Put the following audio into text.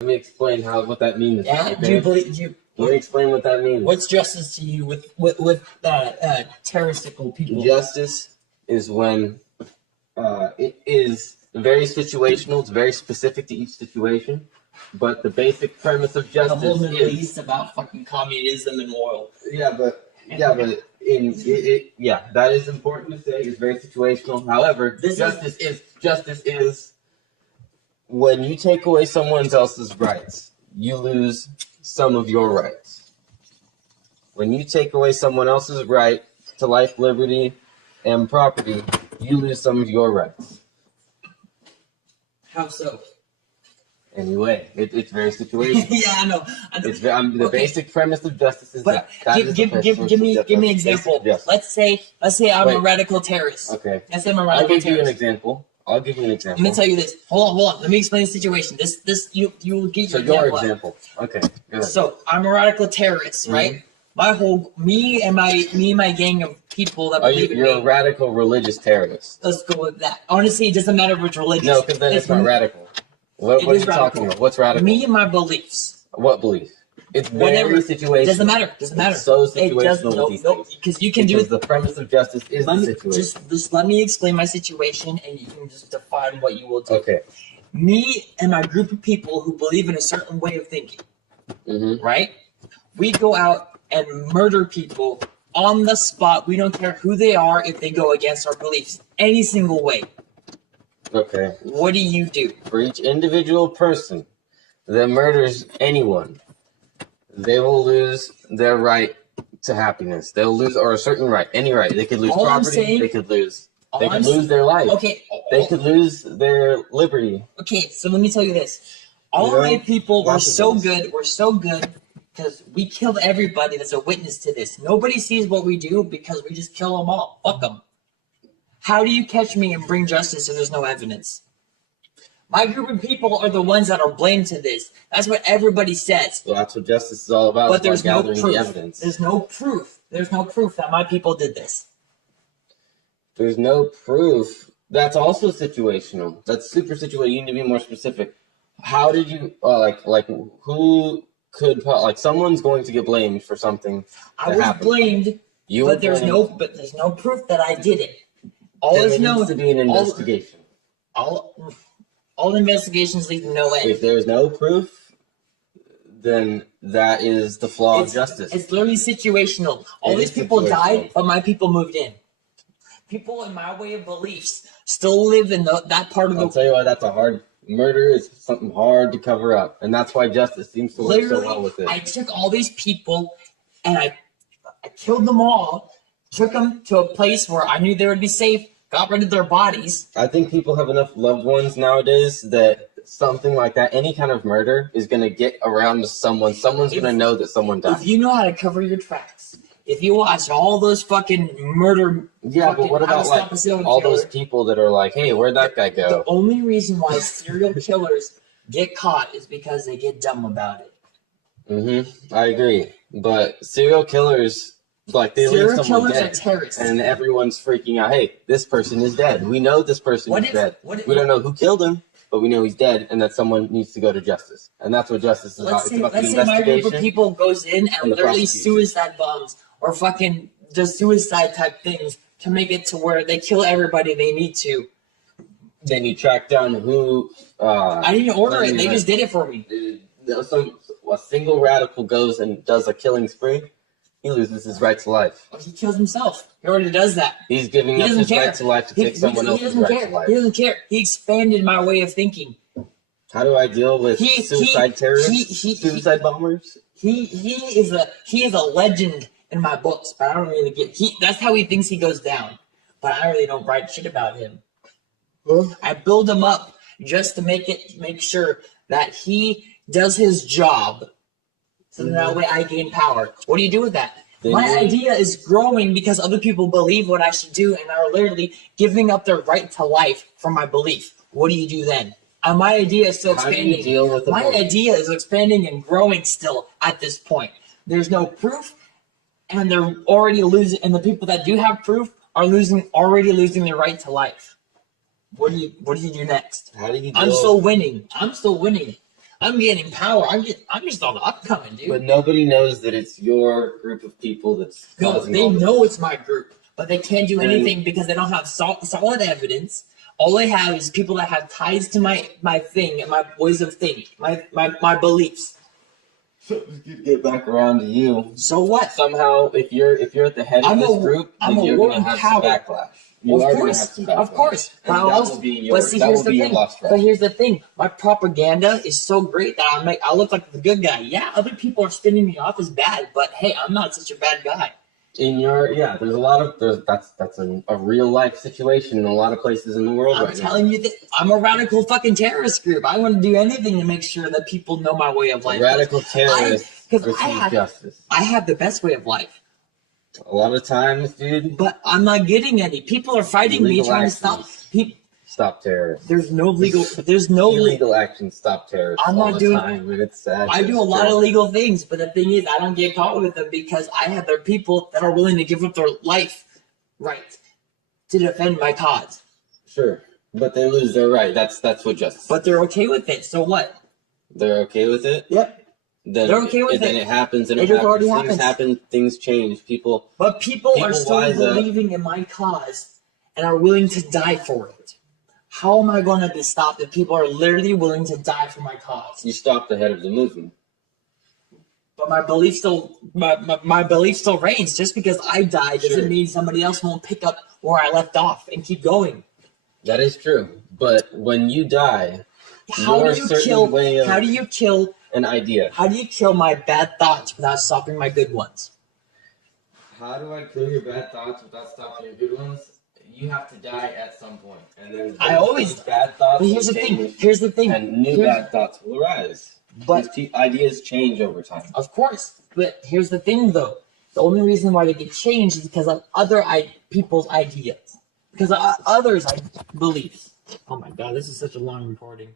Let me explain what that means. Yeah. Okay? Do you believe? Let me explain what that means. What's justice to you with terroristical people? Justice is when it is very situational. It's very specific to each situation. But the basic premise of justice the whole Middle East about fucking communism and oil. Yeah, but that is important to say. It's very situational. However, justice is when you take away someone else's rights, you lose some of your rights. When you take away someone else's right to life, liberty, and property, you lose some of your rights. How so? Anyway, it's very situational. Yeah, I know. The basic premise of justice is that. Give me an example. Let's say I'm a radical terrorist. Okay. Let's say I'm a radical terrorist. I'll give you an example. Let me tell you this. Hold on. Let me explain the situation. You will get your example. So your example. Okay. Go ahead. So I'm a radical terrorist, right? Me and my gang of people that believe in me. You're a radical religious terrorist. Let's go with that. Honestly, it doesn't matter if it's religious. No, because then it's not radical. What are you talking about? What's radical? Me and my beliefs. What beliefs? It's very situational. Doesn't matter. It's so situational. No, because you can do it. The premise of justice is the situation. Just let me explain my situation, and you can just define what you will do. Okay. Me and my group of people who believe in a certain way of thinking, right? We go out and murder people on the spot. We don't care who they are if they go against our beliefs, any single way. Okay. What do you do? For each individual person that murders anyone, they will lose their right to happiness. They'll lose a certain right, any right. They could lose property. They could lose their life. Okay. They could lose their liberty. Okay, so let me tell you this. All right, people, we're so good. We're so good because we killed everybody that's a witness to this. Nobody sees what we do because we just kill them all. Fuck them. How do you catch me and bring justice if there's no evidence? My group of people are the ones that are blamed to this. That's what everybody says. Well, that's what justice is all about. But there's no proof. The evidence. There's no proof. There's no proof that my people did this. There's no proof. That's also situational. That's super situational. You need to be more specific. How did you who could someone's going to get blamed for something? I was blamed, but there's no proof that I did it. All there needs to be an investigation. All investigations lead to no end. If there's no proof, then that is the flaw of justice. It's literally situational. All these people died, but my people moved in. People in my way of beliefs still live in that part of the world. I'll tell you why that's a hard... Murder is something hard to cover up, and that's why justice seems to work so well with it. I took all these people, and I killed them all, took them to a place where I knew they would be safe, got rid of their bodies. I think people have enough loved ones nowadays that something like that, any kind of murder, is going to get around to someone. Someone's going to know that someone died. If you know how to cover your tracks, if you watch all those fucking murder... Yeah, but what about all those people that are like, hey, where'd that guy go? The only reason why serial killers get caught is because they get dumb about it. I agree. But serial killers... they leave someone dead, are terrorists. And everyone's freaking out. Hey, this person is dead. We know this person is dead. We don't know who killed him, but we know he's dead, and that someone needs to go to justice. And that's what justice is about. It's about the investigation. Let's say my group of people goes in and literally suicide bombs or fucking does suicide type things to make it to where they kill everybody they need to. Then you track down who... I didn't order it. They just did it for me. A single radical goes and does a killing spree. He loses his right to life. Well, he kills himself. He already does that. He's giving up his right to life to take someone else's right to life. He doesn't care. He expanded my way of thinking. How do I deal with suicide terrorists? Suicide bombers? He is a legend in my books, but I don't really get... That's how he thinks he goes down. But I really don't write shit about him. I build him up just to make sure that he does his job. So that way I gain power. What do you do with that? My idea is growing because other people believe what I should do and are literally giving up their right to life for my belief. What do you do then? My idea is still expanding. How do you deal with my idea is expanding and growing still at this point. There's no proof, and they're already losing. And the people that do have proof are already losing their right to life. What do you do next? How do you? I'm still winning. I'm gaining power. I'm just on the upcoming, dude. But nobody knows that it's your group of people that's No, causing they all this. know it's my group, but they can't do And- anything because they don't have solid evidence. All they have is people that have ties to my thing and my ways of thinking, my beliefs. So you get back around to you. So what? Somehow, if you're at the head of I'm this a- group, I'm then a you're war gonna in have power. some backlash. You Of are gonna course, have some backlash. of course. And But that also, will be your, but see, that here's will the be your thing. lost But here's the thing. My propaganda is so great that I look like the good guy. Yeah, other people are spinning me off as bad, but hey, I'm not such a bad guy. There's a lot of that's a real life situation in a lot of places in the world I'm right telling you that I'm a radical fucking terrorist group. I want to do anything to make sure that people know my way of now. life. Radical terrorists Because receive justice. I have the best way of life, A lot of times, dude, but I'm not getting any. People are fighting me, Illegal trying to stop. actions. People, stop terrorists. there's no legal. There's no legal. Illegal actions stop terrorists I'm all not the doing- time, and it's sad. I do a lot of legal things, but the thing is, I don't get caught with them because I have their people that are willing to give up their life right to defend my cause. Sure, but they lose their right. That's what justice. But they're okay with it. So what? They're okay with it. Yep. Then They're okay with then it. it happens, and It it just happens. already Things happens. happen. Things change. People. But people are People still wise up. believing in my cause and are willing to die for it. How am I going to be stopped if people are literally willing to die for my cause? You stop the head of the movement. But my belief still reigns. Just because I die doesn't Sure. mean somebody else won't pick up where I left off and keep going. That is true. But when you die, How your do you certain kill? way of How do you kill? an idea. How do you kill my bad thoughts without stopping my good ones? How do I kill your bad thoughts without stopping your good ones? You have to die at some point, and then I always- those bad thoughts. But here's the will thing. change, Here's the thing. and new Here's- bad thoughts will arise. But These ideas change over time. of course, but here's the thing, though. The only reason why they get changed is because of other people's ideas, because of others' beliefs. Oh my god, this is such a long recording.